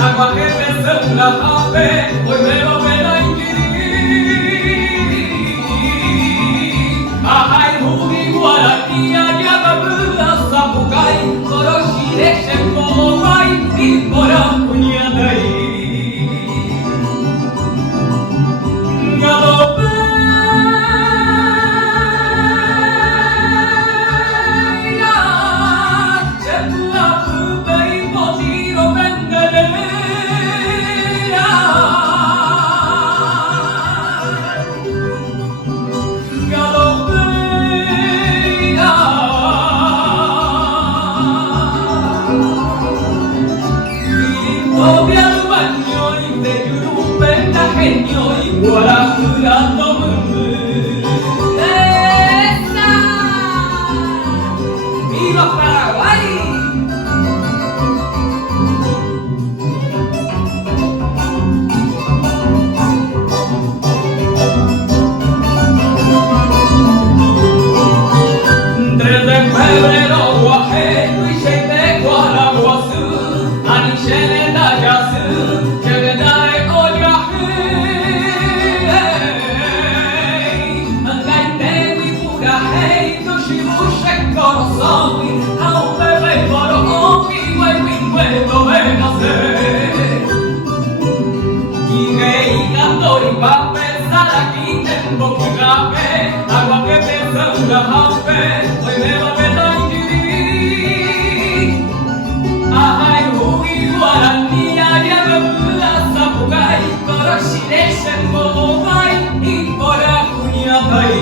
agua que me sembra café, hoy me lo ven a inquirir. Ahai hugi guarakia yagabuda sapukai, koroshire shemowai, ikora punyadai. ¡Viva Paraguay! Desde febrero guajeto y cheite guaraguazú, anishene dayasu, chevedare oyahe, angaite wipura hei, toshimushe korosomi, au bebe boro omi, wewingwe dovenase. Kigei gatori pape, saraki tembo kigape, agua que pesa una jape, hoy me va a ver a inquirir. Ahai hugi guarani ayagabuda sapugai, koroshire shemowai, ikora kunyatai.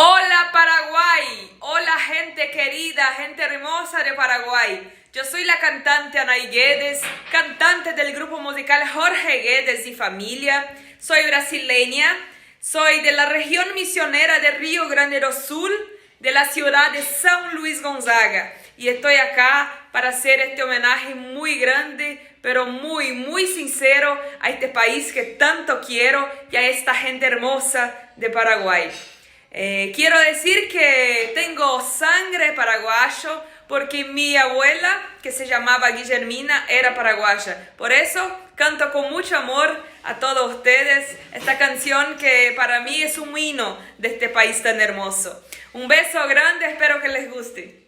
Hola Paraguay, hola gente querida, gente hermosa de Paraguay. Yo soy la cantante Anaí Guedes, cantante del grupo musical Jorge Guedes y Familia. Soy brasileña, soy de la región misionera de Río Grande do Sul, de la ciudad de San Luis Gonzaga. Y estoy acá para hacer este homenaje muy grande, pero muy sincero a este país que tanto quiero y a esta gente hermosa de Paraguay. Quiero decir que tengo sangre paraguayo porque mi abuela, que se llamaba Guillermina, era paraguaya. Por eso canto con mucho amor a todos ustedes esta canción que para mí es un himno de este país tan hermoso. Un beso grande, espero que les guste.